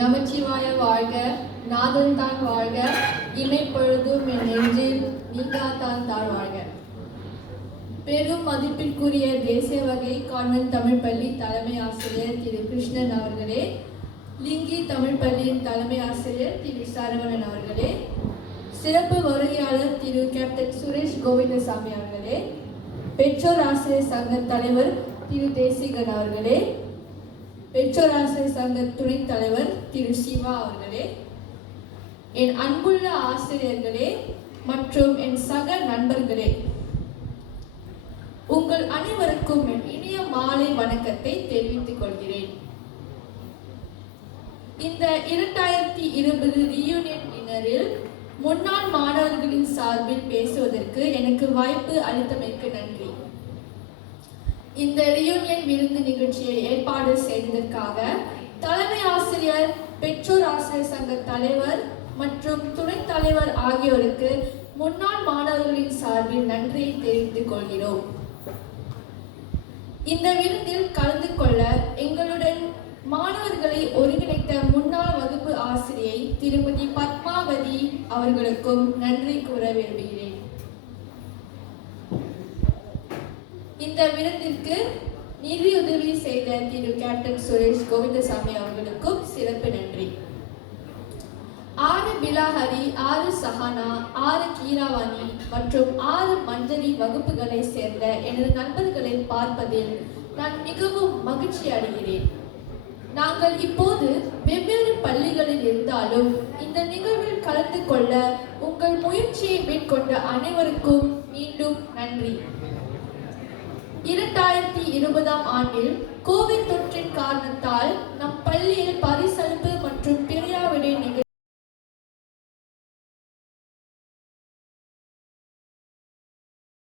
நமச்சிவாய வாழ்க, நாதன் தான் வாழ்க, இமைப்பொழுதும் என் நெஞ்சில் நீங்காதான் வாழ்க. பெரும் மதிப்பிற்குரிய தேசிய வகை கான்வென்ட் தமிழ் பள்ளி தலைமை ஆசிரியர் திரு கிருஷ்ணன் அவர்களே, லிங்கி தமிழ் பள்ளியின் தலைமை ஆசிரியர் திரு சரவணன் அவர்களே, சிறப்பு வருகையாளர் திரு கேப்டன் சுரேஷ் கோவிந்தசாமி அவர்களே, பெற்றோர் ஆசிரியர் சங்க தலைவர் திரு தேசிகன் அவர்களே, பெற்றோர் ஆசிரியர் சங்க துணைத் தலைவர் திரு சிவா அவர்களே, என் அன்புள்ள ஆசிரியர்களே மற்றும் என் சக நண்பர்களே, உங்கள் அனைவருக்கும் என் இனிய மாலை வணக்கத்தை தெரிவித்துக் கொள்கிறேன். இந்த 2020 ரீயூனியன் டின்னரில் முன்னாள் மாணவர்களின் சார்பில் பேசுவதற்கு எனக்கு வாய்ப்பு அளித்தமைக்கு நன்றி. இந்த ரீயூனியன் விருந்து நிகழ்ச்சியை ஏற்பாடு செய்ததற்காக தலைமை ஆசிரியர், பெற்றோர் ஆசிரியர் சங்க தலைவர் மற்றும் துணைத் தலைவர் ஆகியோருக்கு முன்னாள் மாணவர்களின் சார்பில் நன்றியை தெரிவித்துக் கொள்கிறோம். இந்த விருந்தில் கலந்து கொள்ள எங்களுடன் மாணவர்களை ஒருங்கிணைத்த முன்னாள் வகுப்பு ஆசிரியை திருமதி பத்மாவதி அவர்களுக்கும் நன்றி கூற விரும்புகிறேன். இந்த விருந்திற்கு நிதியுதவி செய்த திரு கேப்டன் சுரேஷ் கோவிந்தசாமி அவர்களுக்கும் சிறப்பு நன்றி. 6 பிலாஹரி, 6 சஹானா, 6 கீராவாணி மற்றும் 6 மஞ்சரி வகுப்புகளை சேர்ந்த எனது நண்பர்களை பார்ப்பதில் நான் மிகவும் மகிழ்ச்சி அடைகிறேன். நாங்கள் இப்போது வெவ்வேறு பள்ளிகளில் இருந்தாலும் இந்த நிகழ்வில் கலந்து கொள்ள உங்கள் முயற்சியை மேற்கொண்ட அனைவருக்கும் மீண்டும் நன்றி. 2020 ஆண்டில் கோவிட் தொற்றின் காரணத்தால்